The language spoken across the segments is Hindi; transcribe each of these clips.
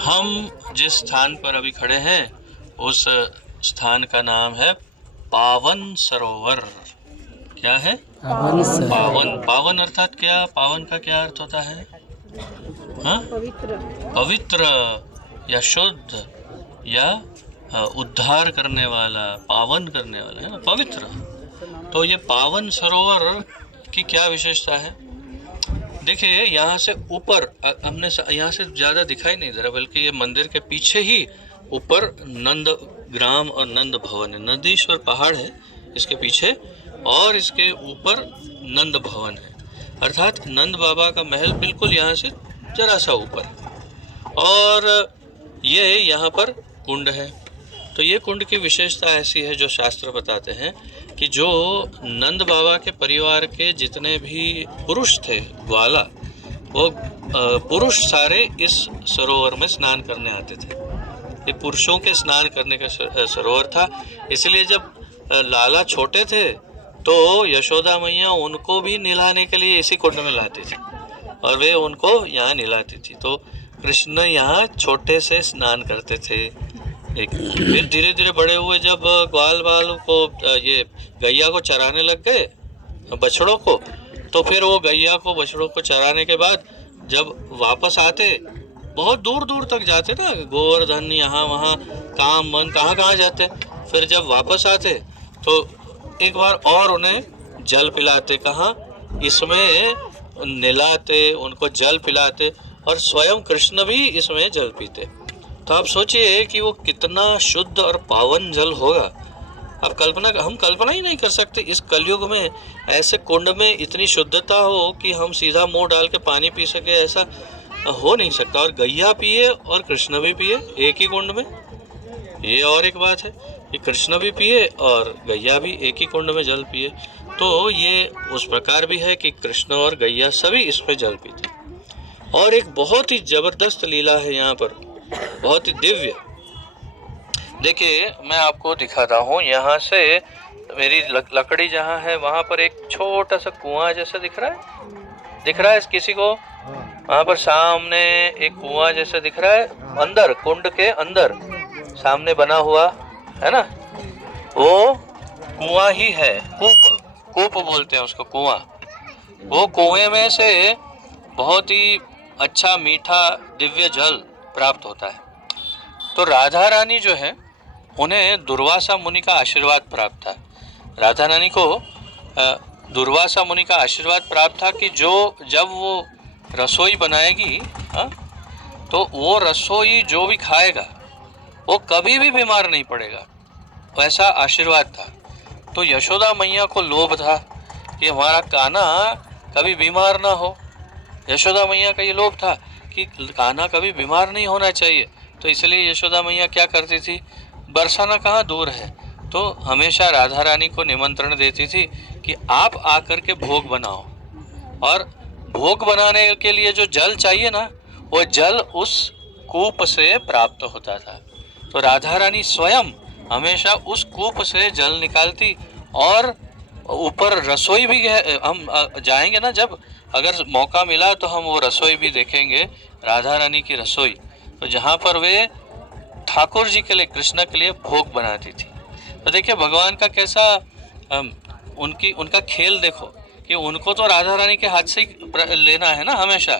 हम जिस स्थान पर अभी खड़े हैं उस स्थान का नाम है पावन सरोवर। क्या है? पावन। पावन अर्थात क्या? पावन का क्या अर्थ होता है? हाँ? पवित्र या शुद्ध या उद्धार करने वाला, पावन करने वाला, है ना, पवित्र। तो ये पावन सरोवर की क्या विशेषता है? देखिए, यहाँ से ऊपर हमने यहाँ से ज़्यादा दिखाई नहीं दे रहा, बल्कि ये मंदिर के पीछे ही ऊपर नंद ग्राम और नंद भवन है। नंदीश्वर पहाड़ है इसके पीछे और इसके ऊपर नंद भवन है, अर्थात नंद बाबा का महल बिल्कुल यहाँ से जरा सा ऊपर। और ये यहाँ पर कुंड है। तो ये कुंड की विशेषता ऐसी है जो शास्त्र बताते हैं कि जो नंद बाबा के परिवार के जितने भी पुरुष थे, ग्वाला, वो पुरुष सारे इस सरोवर में स्नान करने आते थे। ये पुरुषों के स्नान करने का सरोवर था। इसलिए जब लाला छोटे थे तो यशोदा मैया उनको भी नहलाने के लिए इसी कुंड में लाती थी और वे उनको यहाँ नहलाती थी। तो कृष्ण यहाँ छोटे से स्नान करते थे। फिर धीरे धीरे बड़े हुए, जब ग्वाल बाल को ये गैया को चराने लग गए, बछड़ों को, तो फिर वो गैया को बछड़ों को चराने के बाद जब वापस आते, बहुत दूर दूर तक जाते ना, गोवर्धन यहाँ वहाँ, काम मन कहाँ कहाँ जाते। फिर जब वापस आते तो एक बार और उन्हें जल पिलाते। कहाँ? इसमें नहलाते, उनको जल पिलाते और स्वयं कृष्ण भी इसमें जल पीते। तो आप सोचिए कि वो कितना शुद्ध और पावन जल होगा। अब हम कल्पना ही नहीं कर सकते इस कलयुग में ऐसे कुंड में इतनी शुद्धता हो कि हम सीधा मुंह डाल के पानी पी सके, ऐसा हो नहीं सकता। और गैया पिए और कृष्ण भी पिए एक ही कुंड में, ये और एक बात है कि कृष्ण भी पिए और गैया भी एक ही कुंड में जल पिए। तो ये उस प्रकार भी है कि कृष्ण और गैया सभी इसमें जल पीते। और एक बहुत ही जबरदस्त लीला है यहाँ पर, बहुत ही दिव्य। देखिए, मैं आपको दिखाता हूँ। यहाँ से मेरी लकड़ी जहाँ है वहाँ पर एक छोटा सा कुआं जैसा दिख रहा है। दिख रहा है किसी को? वहाँ पर सामने एक कुआं जैसा दिख रहा है, अंदर कुंड के अंदर सामने बना हुआ है ना, वो कुआं ही है। कूप बोलते हैं उसको, कुआं। वो कुएं में से बहुत ही अच्छा मीठा दिव्य जल प्राप्त होता है। तो राधा रानी जो है, उन्हें दुर्वासा मुनि का आशीर्वाद प्राप्त था। राधा रानी को दुर्वासा मुनि का आशीर्वाद प्राप्त था कि जब वो रसोई बनाएगी, तो वो रसोई जो भी खाएगा वो कभी भी बीमार नहीं पड़ेगा, वैसा आशीर्वाद था। तो यशोदा मैया को लोभ था कि हमारा कान्हा कभी बीमार ना हो। यशोदा मैया का ये लोभ था कि कान्हा कभी बीमार नहीं होना चाहिए। तो इसलिए यशोदा मैया क्या करती थी, बरसाना कहाँ दूर है, तो हमेशा राधा रानी को निमंत्रण देती थी कि आप आकर के भोग बनाओ। और भोग बनाने के लिए जो जल चाहिए ना, वो जल उस कूप से प्राप्त होता था। तो राधा रानी स्वयं हमेशा उस कूप से जल निकालती। और ऊपर रसोई भी हम जाएंगे ना, जब अगर मौका मिला तो हम वो रसोई भी देखेंगे, राधा रानी की रसोई। तो जहाँ पर वे ठाकुर जी के लिए, कृष्ण के लिए भोग बनाती थी। तो देखिए भगवान का कैसा उनका खेल देखो कि उनको तो राधा रानी के हाथ से ही लेना है ना हमेशा।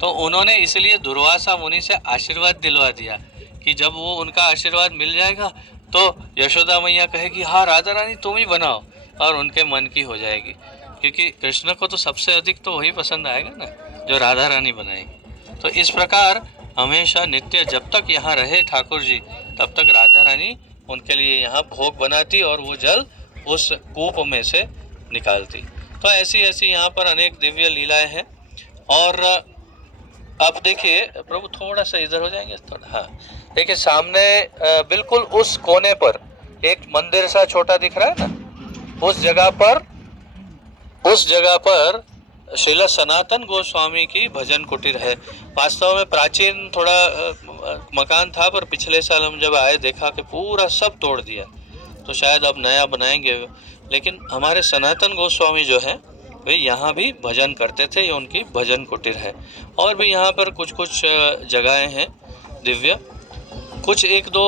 तो उन्होंने इसलिए दुर्वासा मुनि से आशीर्वाद दिलवा दिया कि जब वो उनका आशीर्वाद मिल जाएगा तो यशोदा मैया कहेगी हाँ राधा रानी तुम ही बनाओ, और उनके मन की हो जाएगी। क्योंकि कृष्ण को तो सबसे अधिक तो वही पसंद आएगा ना जो राधा रानी बनाएगी। तो इस प्रकार हमेशा नित्य जब तक यहाँ रहे ठाकुर जी, तब तक राधा रानी उनके लिए यहाँ भोग बनाती और वो जल उस कूप में से निकालती। तो ऐसी ऐसी यहाँ पर अनेक दिव्य लीलाएं हैं। और अब देखिए प्रभु, थोड़ा सा इधर हो जाएंगे थोड़ा। हाँ, देखिए सामने बिल्कुल उस कोने पर एक मंदिर सा छोटा दिख रहा है ना, उस जगह पर श्रील सनातन गोस्वामी की भजन कुटीर है। वास्तव में प्राचीन थोड़ा मकान था, पर पिछले साल हम जब आए देखा कि पूरा सब तोड़ दिया, तो शायद अब नया बनाएंगे। लेकिन हमारे सनातन गोस्वामी जो हैं वे यहाँ भी भजन करते थे, ये उनकी भजन कुटीर है। और भी यहाँ पर कुछ कुछ जगहें हैं दिव्य। कुछ एक दो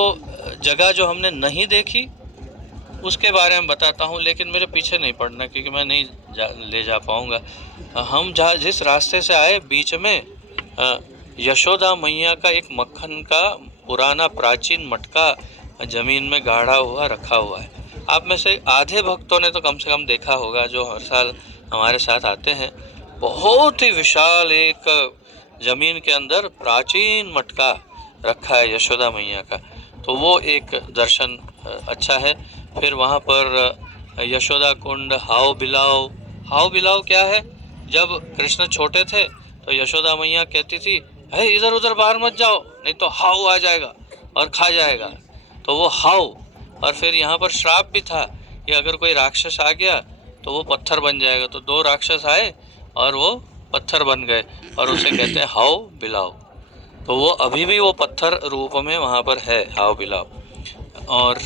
जगह जो हमने नहीं देखी उसके बारे में बताता हूँ, लेकिन मेरे पीछे नहीं पड़ना क्योंकि मैं नहीं ले जा पाऊँगा। हम जहाँ जिस रास्ते से आए बीच में यशोदा मैया का एक मक्खन का पुराना प्राचीन मटका ज़मीन में गाढ़ा हुआ रखा हुआ है। आप में से आधे भक्तों ने तो कम से कम देखा होगा, जो हर साल हमारे साथ आते हैं। बहुत ही विशाल एक ज़मीन के अंदर प्राचीन मटका रखा है यशोदा मैया का, तो वो एक दर्शन अच्छा है। फिर वहाँ पर यशोदा कुंड, हाव बिलाव क्या है? जब कृष्ण छोटे थे तो यशोदा मैया कहती थी, है इधर उधर बाहर मत जाओ नहीं तो हाव आ जाएगा और खा जाएगा, तो वो हाव। और फिर यहाँ पर श्राप भी था कि अगर कोई राक्षस आ गया तो वो पत्थर बन जाएगा। तो 2 राक्षस आए और वो पत्थर बन गए और उसे कहते हैं हाव बिलाव। तो वो अभी भी वो पत्थर रूप में वहाँ पर है, हाव बिलाव। और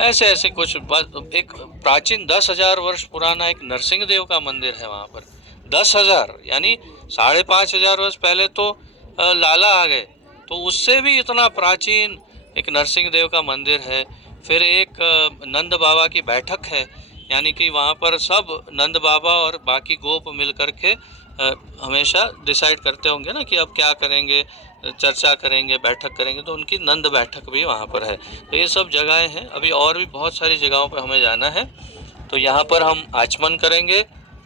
ऐसे ऐसे कुछ बात। एक प्राचीन 10,000 वर्ष पुराना एक नरसिंह देव का मंदिर है वहाँ पर। 10,000 यानी 5,500 वर्ष पहले तो लाला आ गए, तो उससे भी इतना प्राचीन एक नरसिंह देव का मंदिर है। फिर एक नंद बाबा की बैठक है, यानी कि वहाँ पर सब नंद बाबा और बाकी गोप मिल कर के हमेशा डिसाइड करते होंगे ना कि अब क्या करेंगे, चर्चा करेंगे, बैठक करेंगे, तो उनकी नंद बैठक भी वहाँ पर है। तो ये सब जगहें हैं। अभी और भी बहुत सारी जगहों पर हमें जाना है, तो यहाँ पर हम आचमन करेंगे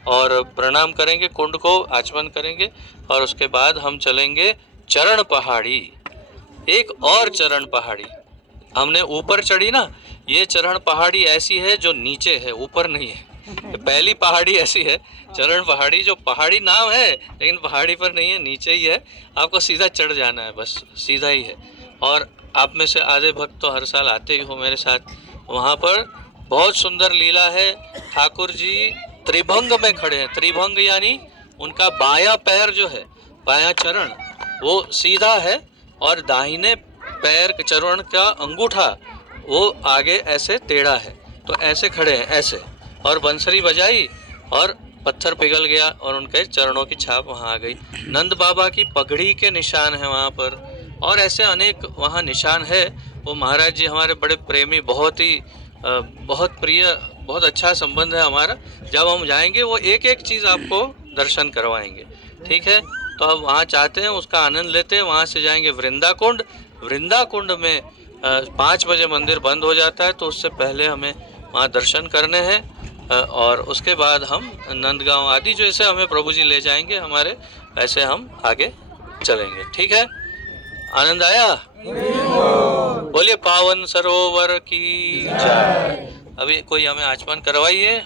और प्रणाम करेंगे, कुंड को आचमन करेंगे और उसके बाद हम चलेंगे चरण पहाड़ी। एक और चरण पहाड़ी हमने ऊपर चढ़ी ना, ये चरण पहाड़ी ऐसी है जो नीचे है, ऊपर नहीं है। पहली पहाड़ी ऐसी है चरण पहाड़ी, जो पहाड़ी नाम है लेकिन पहाड़ी पर नहीं है, नीचे ही है। आपको सीधा चढ़ जाना है, बस सीधा ही है। और आप में से आधे भक्त तो हर साल आते ही हो मेरे साथ। वहाँ पर बहुत सुंदर लीला है। ठाकुर जी त्रिभंग में खड़े हैं। त्रिभंग यानी उनका बायां पैर जो है, बायां चरण वो सीधा है और दाहिने पैर के चरण का अंगूठा वो आगे ऐसे टेढ़ा है। तो ऐसे खड़े हैं ऐसे, और बंसरी बजाई और पत्थर पिघल गया और उनके चरणों की छाप वहाँ आ गई। नंद बाबा की पगड़ी के निशान है वहाँ पर, और ऐसे अनेक वहाँ निशान है। वो महाराज जी हमारे बड़े प्रेमी, बहुत ही बहुत प्रिय, बहुत अच्छा संबंध है हमारा। जब हम जाएंगे वो एक एक चीज़ आपको दर्शन करवाएंगे, ठीक है। तो हम वहाँ चाहते हैं, उसका आनंद लेते हैं। वहाँ से जाएंगे वृंदा कुंड। वृंदा कुंड में 5 बजे मंदिर बंद हो जाता है, तो उससे पहले हमें वहाँ दर्शन करने हैं। और उसके बाद हम नंदगांव आदि जैसे हमें प्रभु जी ले जाएंगे हमारे, वैसे हम आगे चलेंगे, ठीक है। आनंद आया? बोलिए पावन सरोवर की जय। अभी कोई हमें आचमन करवाइए।